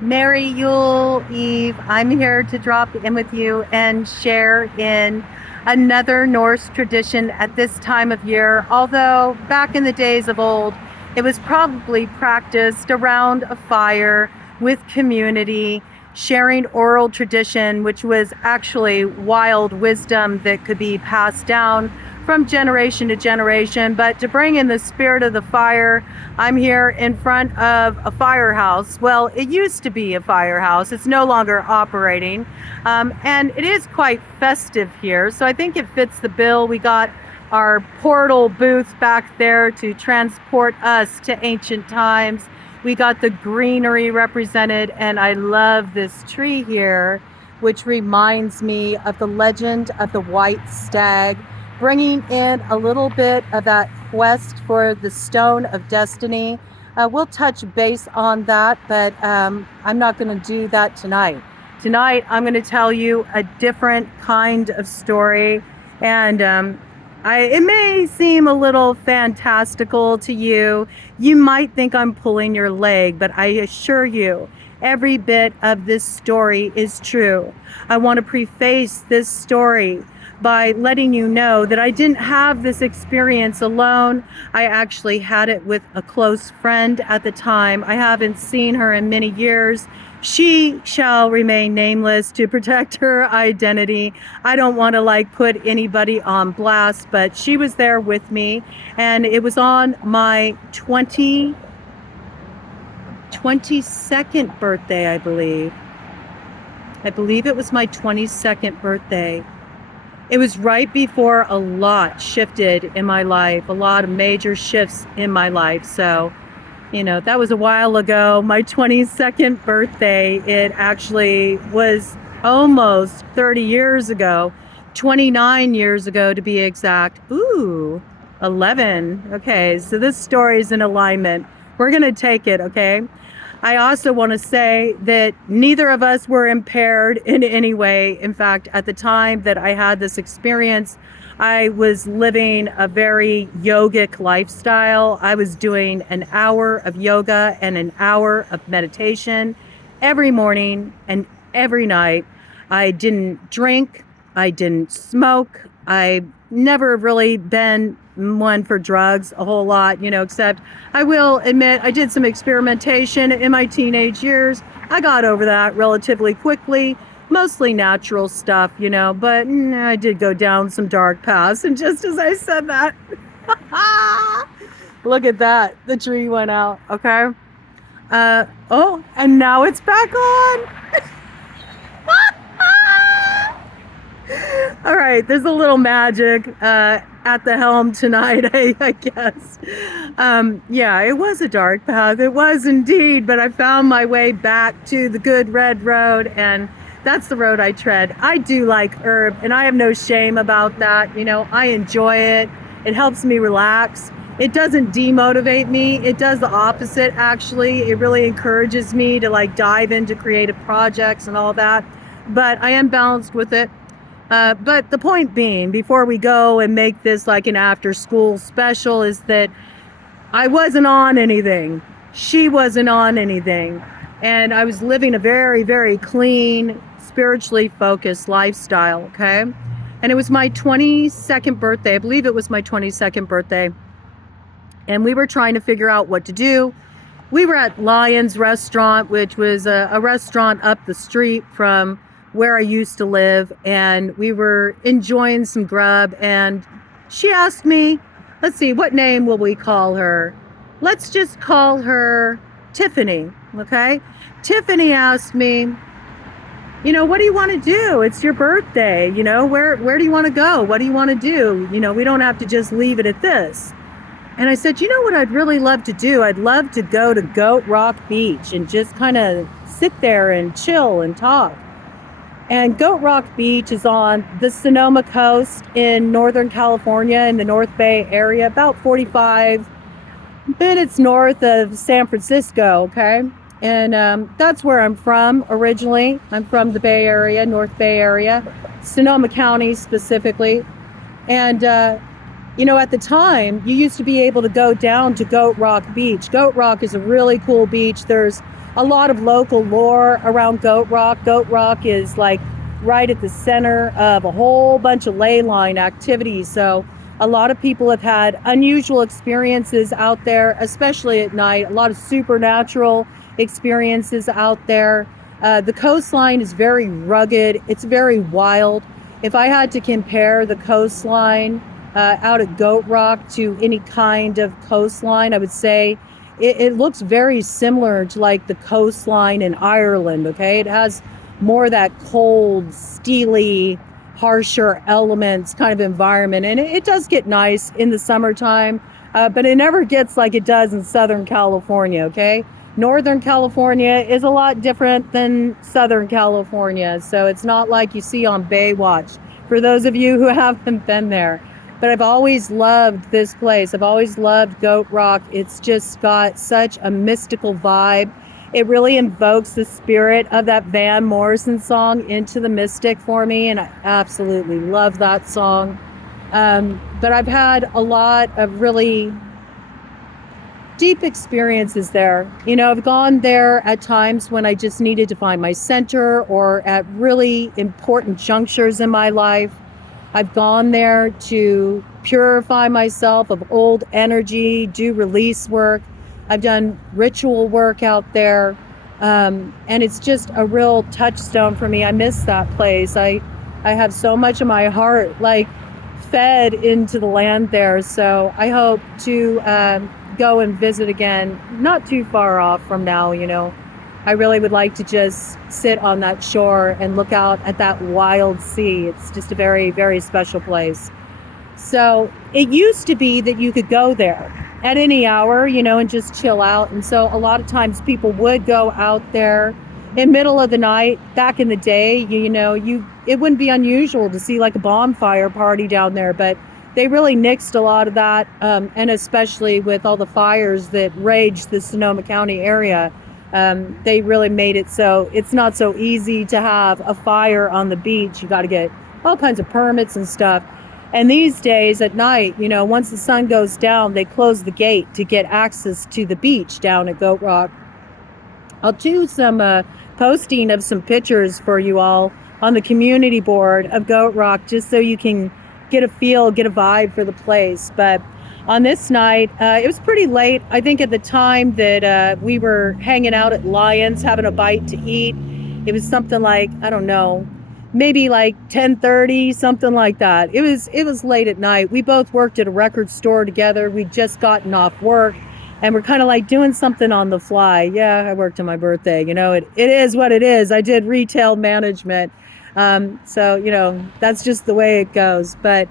Merry Yule Eve. I'm here to drop in with you and share in another Norse tradition at this time of year. Although back in the days of old, it was probably practiced around a fire with community, sharing oral tradition, which was actually wild wisdom that could be passed down from generation to generation. But to bring in the spirit of the fire, I'm here in front of a firehouse. Well, it used to be a firehouse. It's no longer operating. And it is quite festive here. So I think it fits the bill. We got our portal booth back there to transport us to ancient times. We got the greenery represented, and I love this tree here, which reminds me of the legend of the white stag, bringing in a little bit of that quest for the stone of destiny. We'll touch base on that, but I'm not going to do that tonight. Tonight, I'm going to tell you a different kind of story, and it may seem a little fantastical to you. You might think I'm pulling your leg, but I assure you, every bit of this story is true. I want to preface this story by letting you know that I didn't have this experience alone. I actually had it with a close friend at the time. I haven't seen her in many years. She shall remain nameless to protect her identity. I don't want to put anybody on blast, but she was there with me, and it was on my 22nd birthday, I believe. I believe it was my 22nd birthday. It was right before a lot shifted in my life, a lot of major shifts in my life. So, that was a while ago. My 22nd birthday, it actually was almost 30 years ago, 29 years ago to be exact. Ooh, 11. Okay, so this story is in alignment. We're going to take it, okay? I also want to say that neither of us were impaired in any way. In fact, at the time that I had this experience, I was living a very yogic lifestyle. I was doing an hour of yoga and an hour of meditation every morning and every night. I didn't drink. I didn't smoke. I never really been one for drugs a whole lot, except I will admit I did some experimentation in my teenage years. I got over that relatively quickly, mostly natural stuff, but I did go down some dark paths. And just as I said that, look at that, the tree went out, okay? And now it's back on. All right, there's a little magic at the helm tonight, I guess. Yeah, it was a dark path. It was indeed, but I found my way back to the good red road, and that's the road I tread. I do like herb, and I have no shame about that. I enjoy it. It helps me relax. It doesn't demotivate me. It does the opposite, actually. It really encourages me to dive into creative projects and all that. But I am balanced with it. But the point being, before we go and make this an after school special, is that I wasn't on anything. She wasn't on anything. And I was living a very, very clean, spiritually focused lifestyle, okay? And it was my 22nd birthday. I believe it was my 22nd birthday. And we were trying to figure out what to do. We were at Lion's Restaurant, which was a restaurant up the street from where I used to live, and we were enjoying some grub, and she asked me, let's see, what name will we call her? Let's just call her Tiffany, okay? Tiffany asked me, what do you want to do? It's your birthday, where do you want to go? What do you want to do? We don't have to just leave it at this. And I said, what I'd really love to do? I'd love to go to Goat Rock Beach and just kind of sit there and chill and talk. And Goat Rock Beach is on the Sonoma coast in Northern California in the North Bay area, about 45 minutes north of San Francisco, okay? And that's where I'm from originally. I'm from the Bay Area, North Bay area, Sonoma County specifically. And At the time, you used to be able to go down to Goat Rock Beach. Goat Rock is a really cool beach. There's a lot of local lore around Goat Rock. Goat Rock is like right at the center of a whole bunch of ley line activities. So a lot of people have had unusual experiences out there, especially at night. A lot of supernatural experiences out there. The coastline is very rugged. It's very wild. If I had to compare the coastline out at Goat Rock to any kind of coastline, I would say it looks very similar to like the coastline in Ireland, okay? It has more of that cold, steely, harsher elements kind of environment. And it does get nice in the summertime, but it never gets like it does in Southern California, okay? Northern California is a lot different than Southern California. So it's not like you see on Baywatch, for those of you who haven't been there. But I've always loved this place. I've always loved Goat Rock. It's just got such a mystical vibe. It really invokes the spirit of that Van Morrison song, Into the Mystic, for me. And I absolutely love that song. But I've had a lot of really deep experiences there. I've gone there at times when I just needed to find my center or at really important junctures in my life. I've gone there to purify myself of old energy, do release work. I've done ritual work out there. And it's just a real touchstone for me. I miss that place. I have so much of my heart fed into the land there. So I hope to go and visit again, not too far off from now. I really would like to just sit on that shore and look out at that wild sea. It's just a very, very special place. So it used to be that you could go there at any hour, and just chill out. And so a lot of times people would go out there in middle of the night. Back in the day, it wouldn't be unusual to see like a bonfire party down there, but they really nixed a lot of that. And especially with all the fires that raged the Sonoma County area, they really made it so it's not so easy to have a fire on the beach. You got to get all kinds of permits and stuff. And these days at night, once the sun goes down, they close the gate to get access to the beach down at Goat Rock. I'll do some posting of some pictures for you all on the community board of Goat Rock, just so you can get a feel, get a vibe for the place. But on this night, it was pretty late. I think at the time that we were hanging out at Lions, having a bite to eat, it was something like, I don't know, maybe like 10:30, something like that. It was late at night. We both worked at a record store together. We'd just gotten off work and we're kind of like doing something on the fly. Yeah, I worked on my birthday. It is what it is. I did retail management. So, that's just the way it goes. But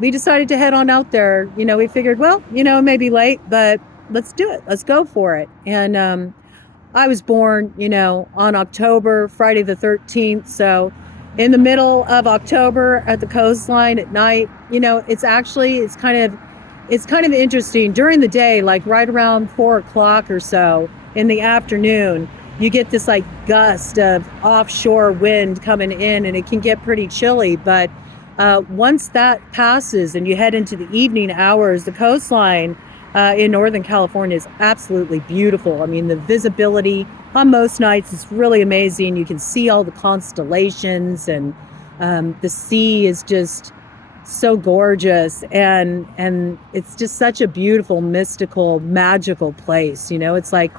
we decided to head on out there. We figured, well, it may be late, but let's do it. Let's go for it. And I was born, on Friday the 13th. So in the middle of October at the coastline at night, it's kind of interesting. During the day, like right around 4 o'clock or so in the afternoon, you get this like gust of offshore wind coming in, and it can get pretty chilly. But once that passes and you head into the evening hours, the coastline in Northern California is absolutely beautiful. I mean, the visibility on most nights is really amazing. You can see all the constellations, and the sea is just so gorgeous, and it's just such a beautiful, mystical, magical place. It's like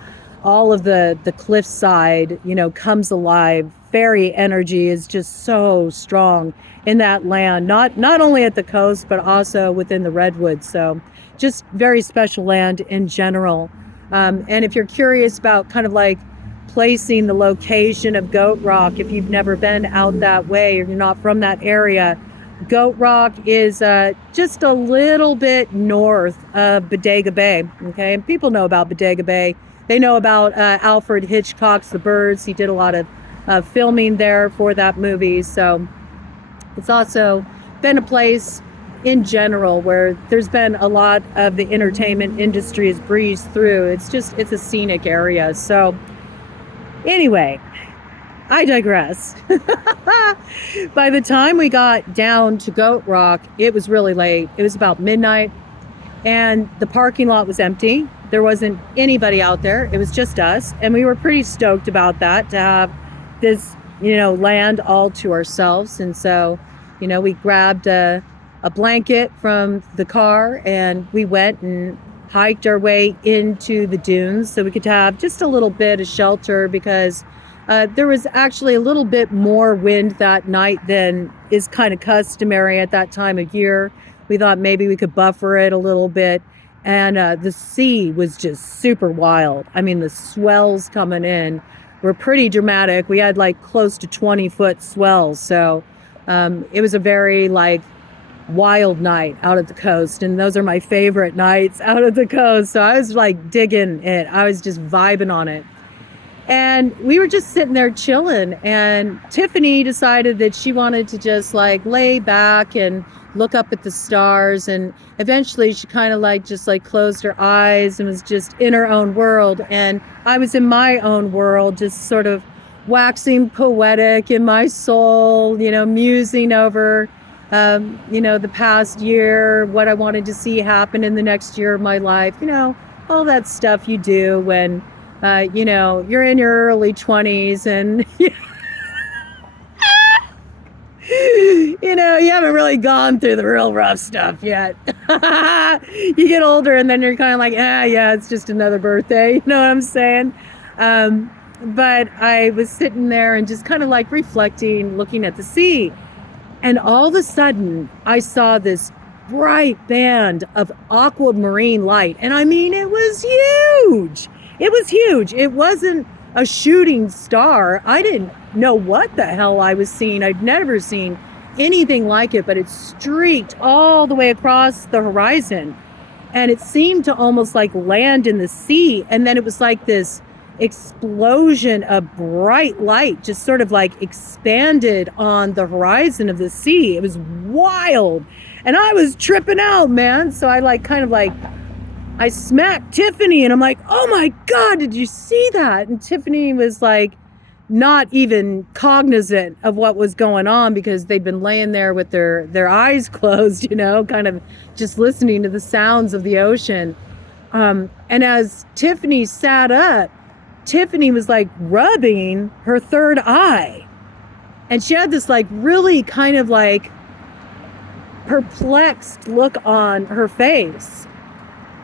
all of the cliffside, comes alive. Fairy energy is just so strong in that land, not only at the coast, but also within the redwoods. So just very special land in general. And if you're curious about kind of like placing the location of Goat Rock, if you've never been out that way or you're not from that area, Goat Rock is just a little bit north of Bodega Bay. Okay, and people know about Bodega Bay. They know about Alfred Hitchcock's The Birds. He did a lot of filming there for that movie. So it's also been a place in general where there's been a lot of the entertainment industry has breezed through. It's a scenic area. So anyway, I digress. By the time we got down to Goat Rock, it was really late. It was about midnight, and the parking lot was empty. There wasn't anybody out there. It was just us, and we were pretty stoked about that, to have this, land all to ourselves. And so, we grabbed a blanket from the car, and we went and hiked our way into the dunes so we could have just a little bit of shelter, because there was actually a little bit more wind that night than is kind of customary at that time of year. We thought maybe we could buffer it a little bit. And the sea was just super wild. I mean, the swells coming in were pretty dramatic. We had like close to 20-foot swells. So it was a very wild night out at the coast. And those are my favorite nights out at the coast. So I was digging it. I was just vibing on it. And we were just sitting there chilling, and Tiffany decided that she wanted to just lay back and look up at the stars. And eventually she kind of just closed her eyes and was just in her own world. And I was in my own world, just sort of waxing poetic in my soul, musing over, the past year, what I wanted to see happen in the next year of my life, all that stuff you do when you're in your early 20s and, you haven't really gone through the real rough stuff yet. You get older and then you're kind of yeah, it's just another birthday. You know what I'm saying? But I was sitting there and just kind of reflecting, looking at the sea. And all of a sudden I saw this bright band of aquamarine light. And I mean, it was huge. It was huge. It wasn't a shooting star. I didn't know what the hell I was seeing. I'd never seen anything like it, but it streaked all the way across the horizon. And it seemed to almost land in the sea. And then it was this explosion of bright light just sort of expanded on the horizon of the sea. It was wild. And I was tripping out, man. So I I smacked Tiffany and I'm oh my God, did you see that? And Tiffany was not even cognizant of what was going on, because they'd been laying there with their eyes closed, kind of just listening to the sounds of the ocean. And as Tiffany sat up, Tiffany was rubbing her third eye. And she had this really kind of perplexed look on her face.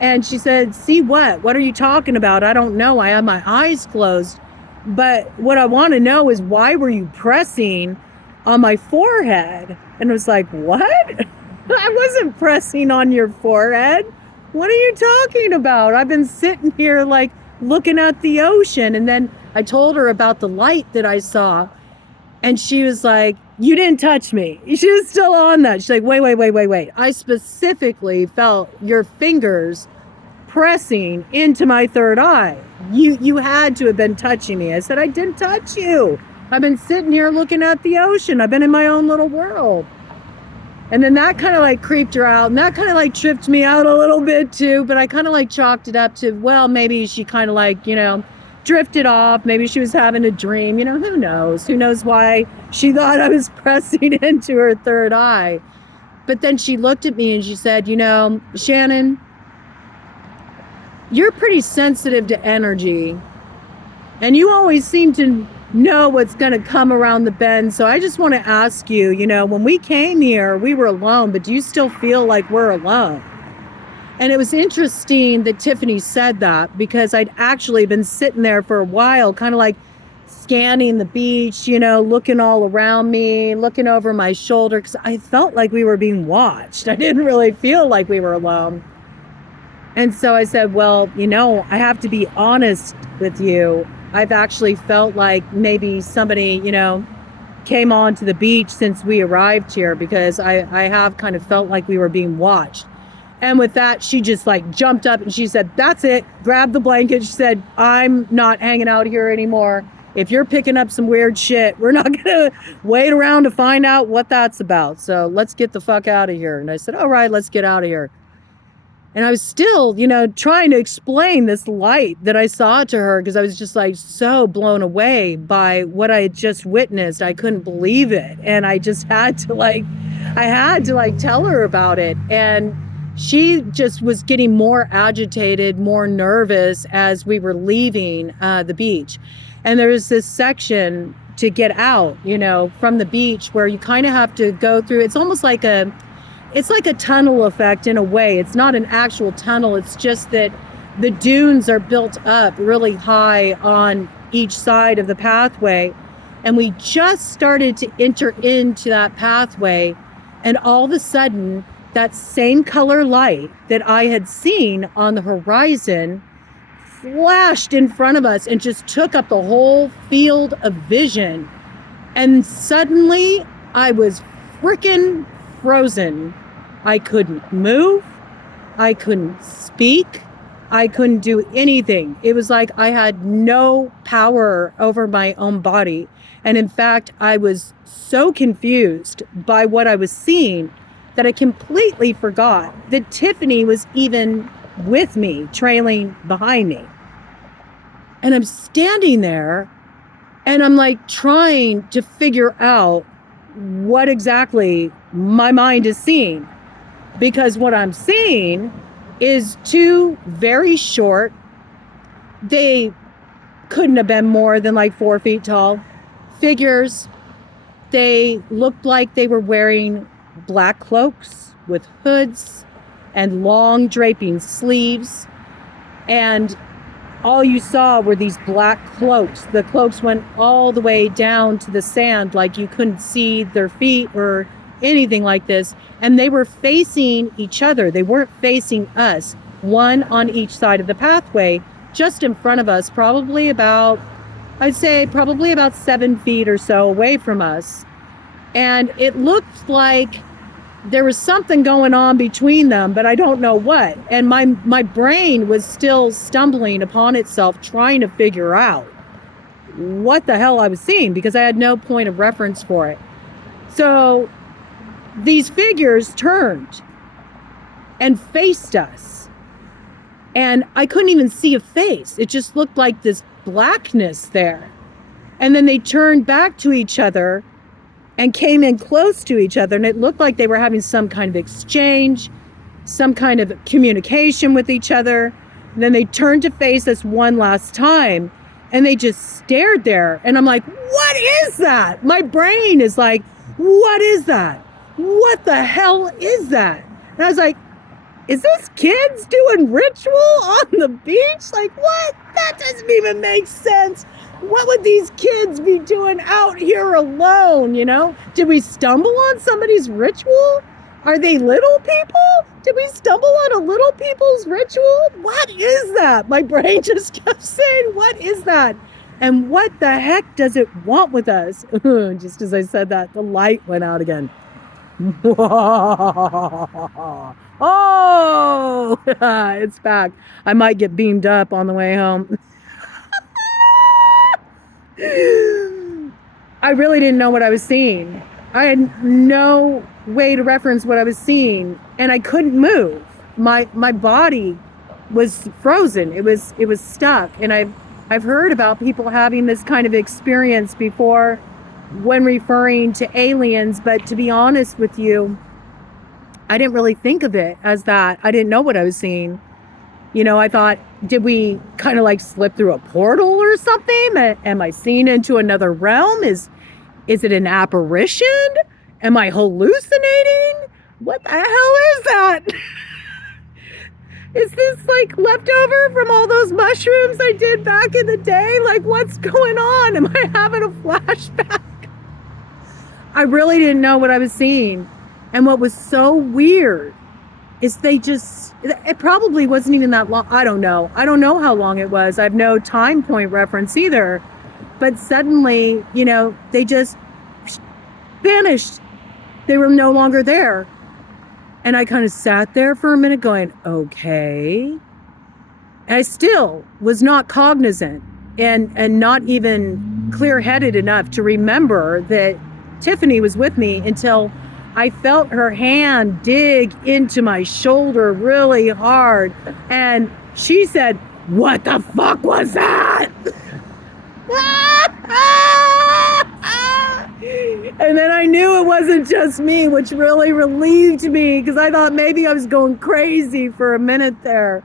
And she said, "See what? What are you talking about? I don't know. I have my eyes closed. But what I want to know is, why were you pressing on my forehead?" And I was what? I wasn't pressing on your forehead. What are you talking about? I've been sitting here looking at the ocean. And then I told her about the light that I saw. And she was "You didn't touch me." She was still on that. She's wait. I specifically felt your fingers pressing into my third eye. You had to have been touching me. I said, "I didn't touch you. I've been sitting here looking at the ocean. I've been in my own little world." And then that kind of creeped her out. And that kind of tripped me out a little bit too. But I kind of chalked it up to, well, maybe she kind of drifted off. Maybe she was having a dream. Who knows? Who knows why she thought I was pressing into her third eye. But then she looked at me and she said, "Shannon, you're pretty sensitive to energy. And you always seem to know what's going to come around the bend. So I just want to ask you, when we came here, we were alone. But do you still feel like we're alone?" And it was interesting that Tiffany said that, because I'd actually been sitting there for a while, kind of scanning the beach, looking all around me, looking over my shoulder, because I felt like we were being watched. I didn't really feel like we were alone. And so I said, well, I have to be honest with you. I've actually felt like maybe somebody, came onto the beach since we arrived here, because I have kind of felt like we were being watched. And with that, she just jumped up and she said, "That's it." Grabbed the blanket. She said, "I'm not hanging out here anymore. If you're picking up some weird shit, we're not going to wait around to find out what that's about. So let's get the fuck out of here." And I said, "All right, let's get out of here." And I was still, trying to explain this light that I saw to her because I was just like so blown away by what I had just witnessed. I couldn't believe it. And I just had to tell her about it. And she just was getting more agitated, more nervous as we were leaving the beach. And there was this section to get out, from the beach where you kind of have to go through. It's almost like it's like a tunnel effect in a way. It's not an actual tunnel. It's just that the dunes are built up really high on each side of the pathway. And we just started to enter into that pathway. And all of a sudden, that same color light that I had seen on the horizon flashed in front of us and just took up the whole field of vision. And suddenly I was freaking frozen. I couldn't move. I couldn't speak. I couldn't do anything. It was like I had no power over my own body. And in fact, I was so confused by what I was seeing that I completely forgot that Tiffany was even with me, trailing behind me. And I'm standing there and I'm like trying to figure out what exactly my mind is seeing, because what I'm seeing is two very short, they couldn't have been more than like 4 feet tall figures. They looked like they were wearing black cloaks with hoods and long draping sleeves, and all you saw were these black cloaks. The cloaks went all the way down to the sand, like you couldn't see their feet or anything like this. And they were facing each other. They weren't facing us, one on each side of the pathway, just in front of us, probably about 7 feet or so away from us. And it looked like there was something going on between them, but I don't know what. And my brain was still stumbling upon itself, trying to figure out what the hell I was seeing, because I had no point of reference for it. So these figures turned and faced us, and I couldn't even see a face. It just looked like this blackness there. And then they turned back to each other and came in close to each other, and it looked like they were having some kind of exchange, some kind of communication with each other. And then they turned to face us one last time, and they just stared there. And I'm like, what is that? My brain is like, what is that? What the hell is that? And I was like, is this kids doing ritual on the beach? Like, what? That doesn't even make sense. What would these kids be doing out here alone, Did we stumble on somebody's ritual? Are they little people? Did we stumble on a little people's ritual? What is that? My brain just kept saying, what is that? And what the heck does it want with us? Just as I said that, the light went out again. Oh, it's back. I might get beamed up on the way home. I really didn't know what I was seeing. I had no way to reference what I was seeing, and I couldn't move. My body was frozen. It was stuck. And I've heard about people having this kind of experience before when referring to aliens, but to be honest with you, I didn't really think of it as that. I didn't know what I was seeing. I thought, did we kind of like slip through a portal or something? Am I seeing into another realm? Is it an apparition? Am I hallucinating? What the hell is that? Is this like leftover from all those mushrooms I did back in the day? Like, what's going on? Am I having a flashback? I really didn't know what I was seeing. And what was so weird is it probably wasn't even that long. I don't know how long it was. I have no time point reference either. But suddenly, they just vanished. They were no longer there. And I kind of sat there for a minute going, okay. And I still was not cognizant and not even clear-headed enough to remember that Tiffany was with me until I felt her hand dig into my shoulder really hard. And she said, "What the fuck was that?" And then I knew it wasn't just me, which really relieved me, because I thought maybe I was going crazy for a minute there.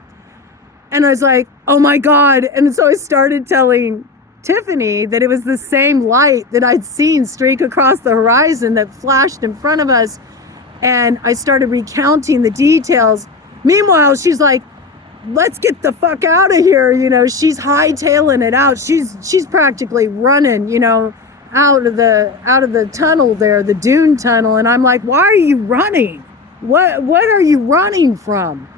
And I was like, oh my God. And so I started telling Tiffany that it was the same light that I'd seen streak across the horizon that flashed in front of us. And I started recounting the details. Meanwhile, she's like, let's get the fuck out of here. You know, she's hightailing it out. She's practically running, you know, out of the tunnel there, the dune tunnel. And I'm like, why are you running? What are you running from?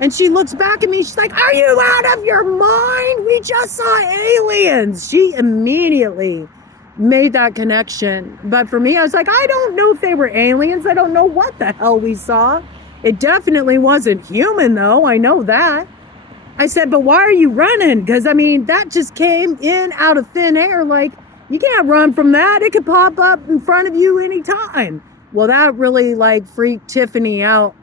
And she looks back at me. She's like, are you out of your mind? We just saw aliens. She immediately made that connection. But for me, I was like, I don't know if they were aliens. I don't know what the hell we saw. It definitely wasn't human, though. I know that. I said, but why are you running? Because, I mean, that just came in out of thin air. Like, you can't run from that. It could pop up in front of you anytime. Well, that really, like, freaked Tiffany out.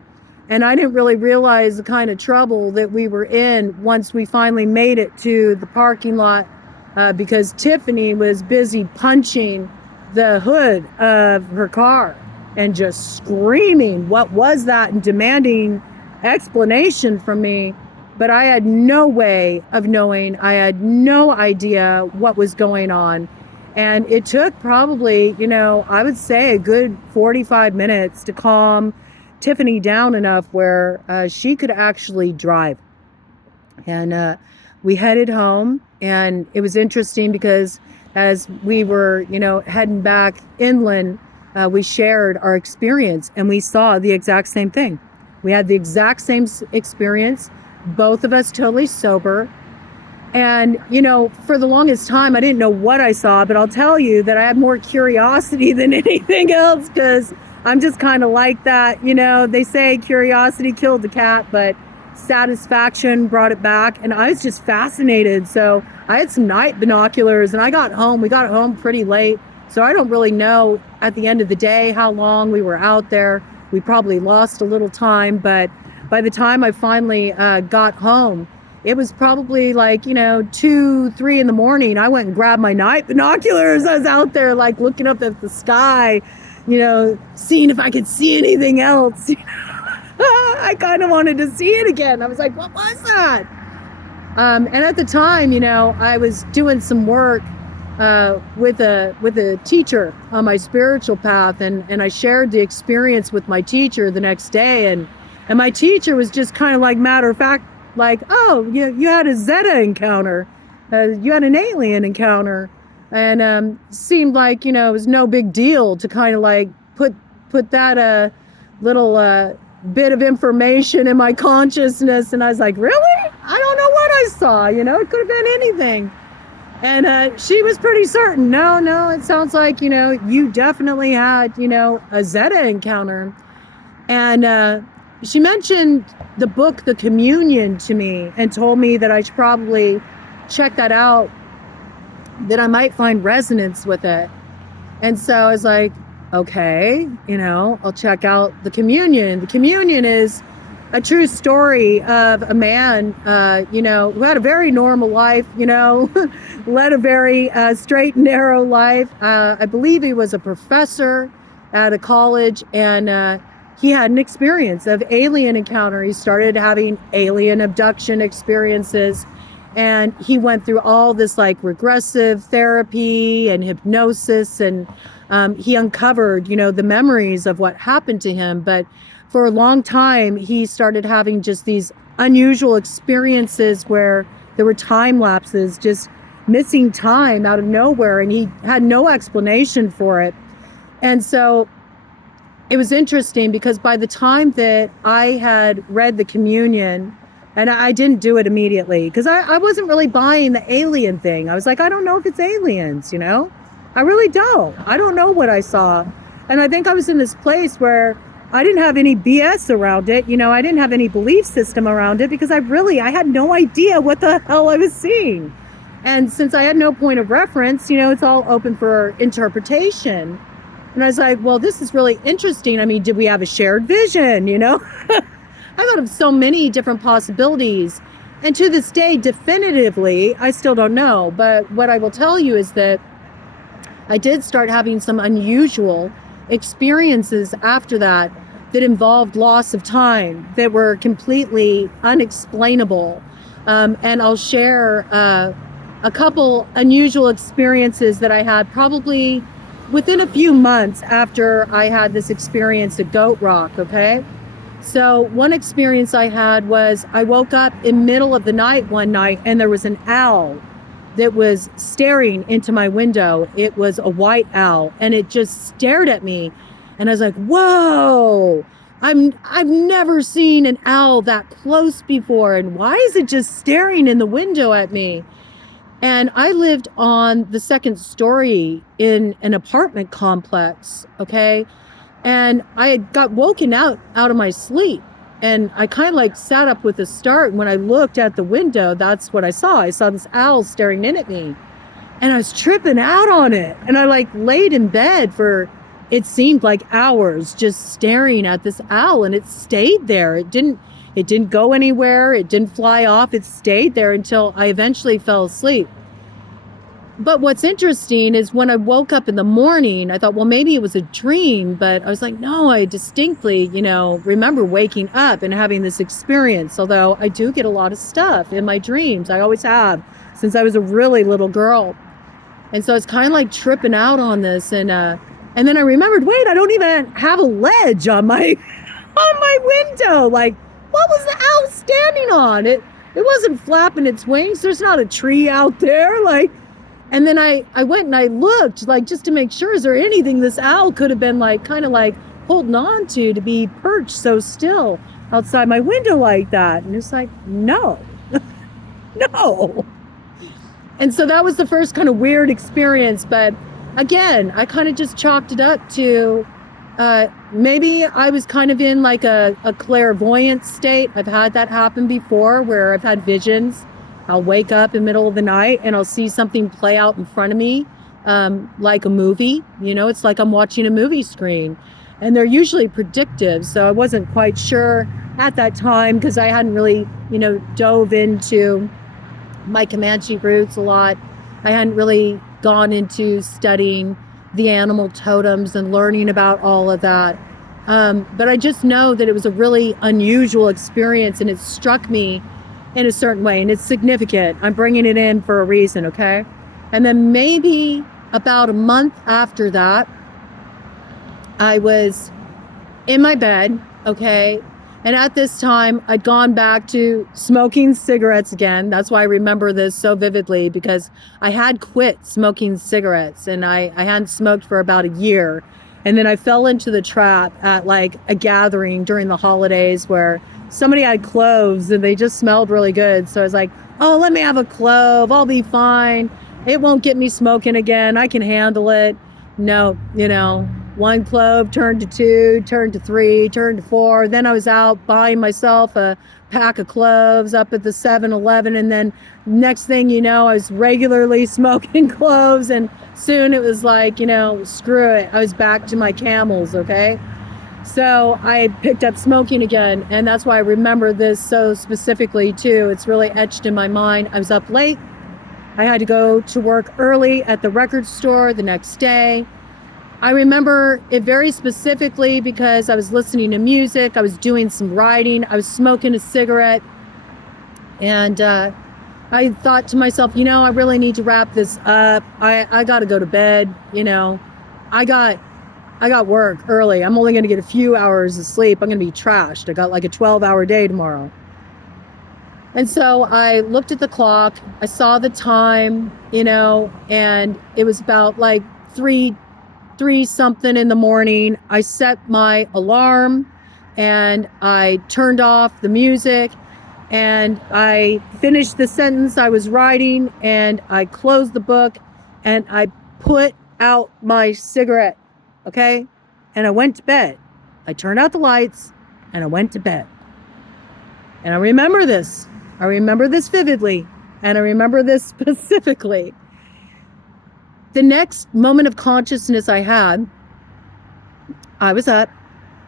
And I didn't really realize the kind of trouble that we were in once we finally made it to the parking lot, because Tiffany was busy punching the hood of her car and just screaming, what was that? And demanding explanation from me. But I had no way of knowing. I had no idea what was going on. And it took probably, you know, I would say a good 45 minutes to calm Tiffany down enough where she could actually drive. And we headed home, and it was interesting because as we were, you know, heading back inland, we shared our experience, and we saw the exact same thing. We had the exact same experience, both of us totally sober. And, you know, for the longest time, I didn't know what I saw, but I'll tell you that I had more curiosity than anything else, because I'm just kind of like that. You know, they say curiosity killed the cat, but satisfaction brought it back. And I was just fascinated. So I had some night binoculars, and we got home pretty late. So I don't really know at the end of the day how long we were out there. We probably lost a little time, but by the time I finally got home, it was probably like, you know, 2, 3 in the morning. I went and grabbed my night binoculars. I was out there like looking up at the sky, you know, seeing if I could see anything else. I kind of wanted to see it again. I was like, what was that? And at the time, you know, I was doing some work with a teacher on my spiritual path, and I shared the experience with my teacher the next day, and my teacher was just kind of like matter of fact, like, oh, you had a Zeta encounter, you had an alien encounter, and seemed like, you know, it was no big deal to kind of like put that little bit of information in my consciousness. And I was like, really? I don't know what I saw, you know, it could have been anything. And she was pretty certain, no, it sounds like, you know, you definitely had, you know, a Zeta encounter. And she mentioned the book, The Communion, to me, and told me that I should probably check that out, that I might find resonance with it. And so I was like, okay, you know, I'll check out The Communion. The Communion is a true story of a man, you know, who had a very normal life, you know, led a very straight and narrow life. I believe he was a professor at a college, and he had an experience of alien encounter. He started having alien abduction experiences, and he went through all this like regressive therapy and hypnosis, and he uncovered, you know, the memories of what happened to him. But for a long time, he started having just these unusual experiences where there were time lapses, just missing time out of nowhere, and he had no explanation for it. And so it was interesting because by the time that I had read The Communion, and I didn't do it immediately because I wasn't really buying the alien thing. I was like, I don't know if it's aliens, you know? I really don't. I don't know what I saw. And I think I was in this place where I didn't have any BS around it. You know, I didn't have any belief system around it because I had no idea what the hell I was seeing. And since I had no point of reference, you know, it's all open for interpretation. And I was like, well, this is really interesting. I mean, did we have a shared vision, you know? I thought of so many different possibilities. And to this day, definitively, I still don't know. But what I will tell you is that I did start having some unusual experiences after that involved loss of time, that were completely unexplainable. And I'll share a couple unusual experiences that I had probably within a few months after I had this experience at Goat Rock, okay? So one experience I had was I woke up in the middle of the night one night and there was an owl that was staring into my window. It was a white owl and it just stared at me. And I was like, whoa, I've never seen an owl that close before. And why is it just staring in the window at me? And I lived on the second story in an apartment complex, okay? And I got woken out of my sleep. And I kind of like sat up with a start. And when I looked at the window, that's what I saw. I saw this owl staring in at me. And I was tripping out on it. And I like laid in bed for, it seemed like hours, just staring at this owl. And it stayed there. It didn't go anywhere. It didn't fly off. It stayed there until I eventually fell asleep. But what's interesting is when I woke up in the morning, I thought, well, maybe it was a dream, but I was like, no, I distinctly, remember waking up and having this experience. Although I do get a lot of stuff in my dreams. I always have since I was a really little girl. And so it's kind of like tripping out on this. And then I remembered, wait, I don't even have a ledge on my window. Like, what was the owl standing on? It wasn't flapping its wings. There's not a tree out there. Like, and then I went and I looked, like, just to make sure, is there anything this owl could have been like, kind of like holding on to be perched so still outside my window like that? And it's like, no, no. And so that was the first kind of weird experience. But again, I kind of just chalked it up to maybe I was kind of in like a clairvoyant state. I've had that happen before where I've had visions. I'll wake up in the middle of the night and I'll see something play out in front of me, like a movie. It's like I'm watching a movie screen. And they're usually predictive. So I wasn't quite sure at that time because I hadn't really, dove into my Comanche roots a lot. I hadn't really gone into studying the animal totems and learning about all of that. But I just know that it was a really unusual experience and it struck me in a certain way, and it's significant. I'm bringing it in for a reason, okay? And then maybe about a month after that, I was in my bed, okay? And at this time, I'd gone back to smoking cigarettes again. That's why I remember this so vividly, because I had quit smoking cigarettes, and I hadn't smoked for about a year. And then I fell into the trap at like a gathering during the holidays where somebody had cloves and they just smelled really good. So I was like, oh, let me have a clove. I'll be fine. It won't get me smoking again. I can handle it. No, one clove turned to two, turned to three, turned to four. Then I was out buying myself a pack of cloves up at the 7-Eleven. And then next thing you know, I was regularly smoking cloves. And soon it was like, screw it. I was back to my Camels, okay? So I picked up smoking again, and that's why I remember this so specifically too. It's really etched in my mind. I was up late. I had to go to work early at the record store the next day. I remember it very specifically because I was listening to music. I was doing some writing. I was smoking a cigarette. And I thought to myself, I really need to wrap this up. I got to go to bed. I got work early. I'm only going to get a few hours of sleep. I'm going to be trashed. I got like a 12-hour day tomorrow. And so I looked at the clock. I saw the time, and it was about like 3 something in the morning. I set my alarm and I turned off the music and I finished the sentence I was writing and I closed the book and I put out my cigarette. Okay? And I went to bed. I turned out the lights and I went to bed. And I remember this. I remember this vividly. And I remember this specifically. The next moment of consciousness I had I was up,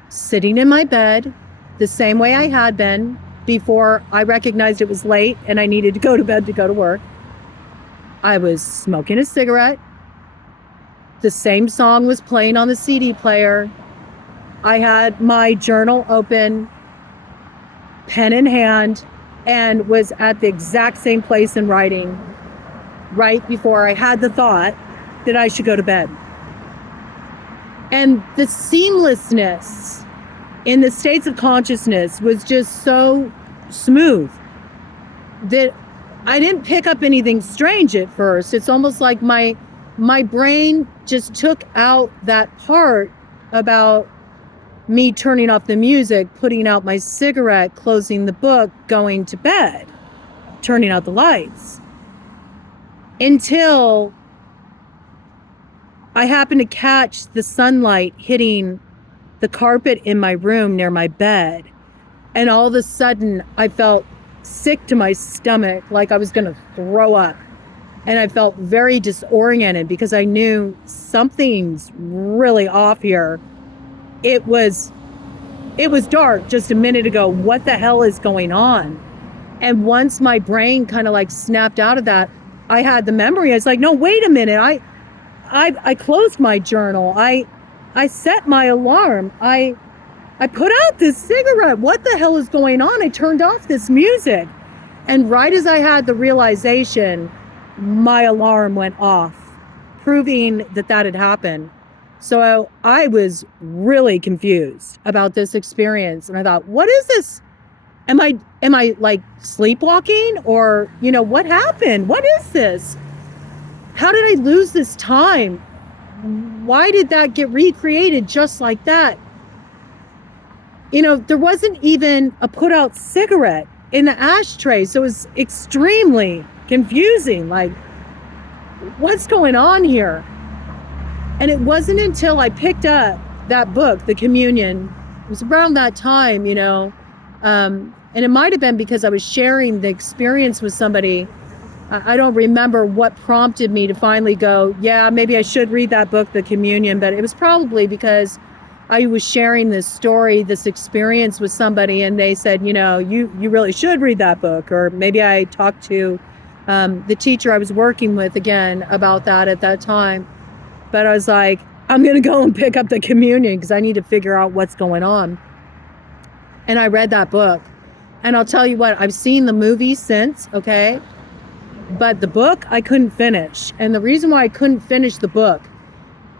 sitting in my bed, the same way I had been before I recognized it was late and I needed to go to bed to go to work. I was smoking a cigarette. The same song was playing on the CD player. I had my journal open, pen in hand, and was at the exact same place in writing right before I had the thought that I should go to bed. And the seamlessness in the states of consciousness was just so smooth that I didn't pick up anything strange at first. It's almost like my brain just took out that part about me turning off the music, putting out my cigarette, closing the book, going to bed, turning out the lights. Until I happened to catch the sunlight hitting the carpet in my room near my bed. And all of a sudden, I felt sick to my stomach, like I was going to throw up. And I felt very disoriented because I knew something's really off here. It was dark just a minute ago. What the hell is going on? And once my brain kind of like snapped out of that, I had the memory. I was like, no, wait a minute. I closed my journal. I set my alarm. I put out this cigarette. What the hell is going on? I turned off this music. And right as I had the realization, my alarm went off, proving that had happened. So I was really confused about this experience. And I thought, what is this? Am I like sleepwalking, or, what happened? What is this? How did I lose this time? Why did that get recreated just like that? There wasn't even a put out cigarette in the ashtray. So it was extremely confusing. Like, what's going on here? And it wasn't until I picked up that book, The Communion, it was around that time, and it might have been because I was sharing the experience with somebody. I don't remember what prompted me to finally go, yeah, maybe I should read that book, The Communion, but it was probably because I was sharing this story, this experience with somebody, and they said, you really should read that book. Or maybe I talked to the teacher I was working with again about that at that time. But I was like, I'm going to go and pick up The Communion because I need to figure out what's going on. And I read that book. And I'll tell you what, I've seen the movie since, okay? But the book, I couldn't finish. And the reason why I couldn't finish the book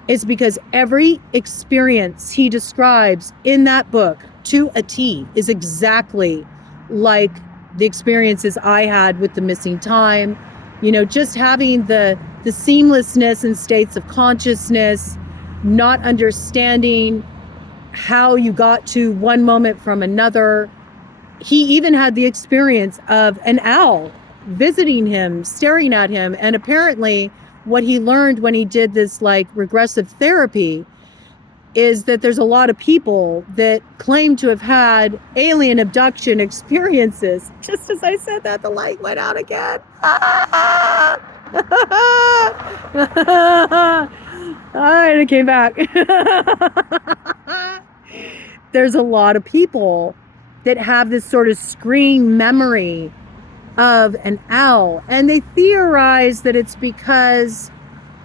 is because every experience he describes in that book to a T is exactly like the experiences I had with the missing time. Just having the seamlessness in states of consciousness, not understanding how you got to one moment from another. He even had the experience of an owl visiting him, staring at him. And apparently what he learned when he did this like regressive therapy is that there's a lot of people that claim to have had alien abduction experiences. Just as I said that, the light went out again. All right, it came back. There's a lot of people that have this sort of screen memory of an owl, and they theorize that it's because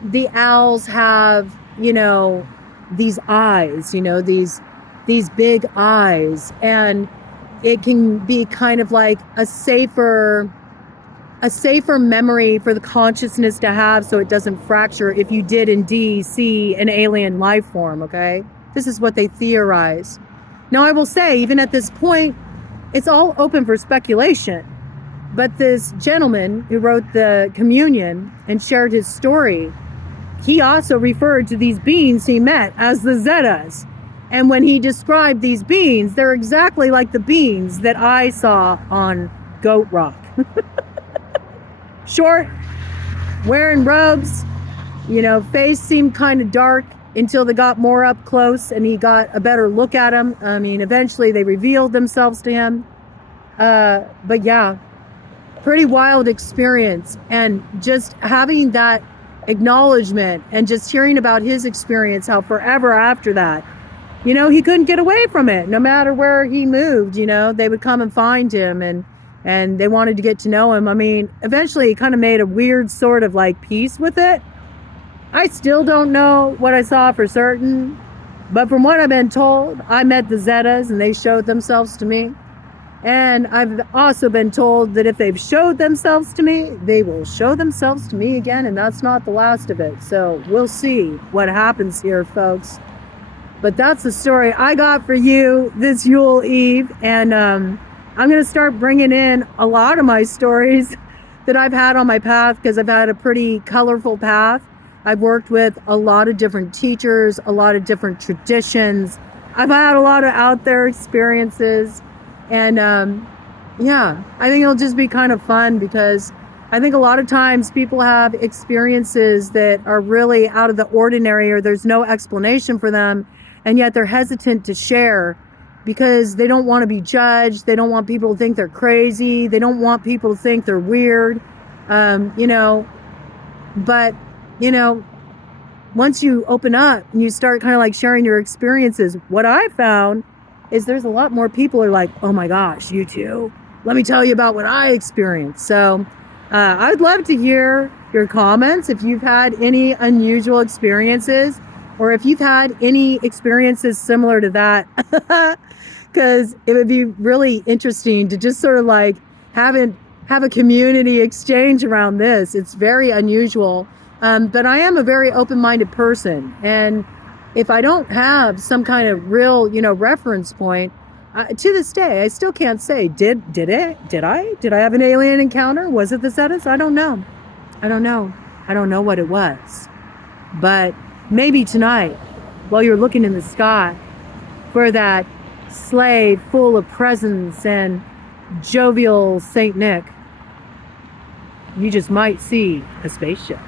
the owls have, these eyes, these big eyes, and it can be kind of like a safer memory for the consciousness to have, so it doesn't fracture if you did indeed see an alien life form. Okay, this is what they theorize. Now, I will say, even at this point, it's all open for speculation. But this gentleman who wrote The Communion and shared his story, he also referred to these beings he met as the Zedas. And when he described these beings, they're exactly like the beings that I saw on Goat Rock. Short, wearing robes, face seemed kind of dark until they got more up close and he got a better look at them. I mean, eventually they revealed themselves to him. But yeah, pretty wild experience. And just having that acknowledgement and just hearing about his experience, how forever after that, he couldn't get away from it. No matter where he moved, they would come and find him, and they wanted to get to know him. I mean, eventually he kind of made a weird sort of like peace with it. I still don't know what I saw for certain, but from what I've been told, I met the Zedas and they showed themselves to me. And I've also been told that if they've showed themselves to me, they will show themselves to me again, and that's not the last of it. So we'll see what happens here, folks. But that's the story I got for you this Yule Eve, and I'm going to start bringing in a lot of my stories that I've had on my path, because I've had a pretty colorful path. I've worked with a lot of different teachers, a lot of different traditions. I've had a lot of out there experiences. And yeah, I think it'll just be kind of fun, because I think a lot of times people have experiences that are really out of the ordinary, or there's no explanation for them, and yet they're hesitant to share because they don't want to be judged. They don't want people to think they're crazy. They don't want people to think they're weird, but once you open up and you start kind of like sharing your experiences, what I found is there's a lot more people who are like, oh my gosh, you too? Let me tell you about what I experienced. So I'd love to hear your comments if you've had any unusual experiences, or if you've had any experiences similar to that, because it would be really interesting to just sort of like have a community exchange around this. It's very unusual, but I am a very open-minded person, and if I don't have some kind of real, reference point, to this day, I still can't say, did I have an alien encounter? Was it the Zedas? I don't know. I don't know what it was. But maybe tonight, while you're looking in the sky for that sleigh full of presents and jovial Saint Nick, you just might see a spaceship.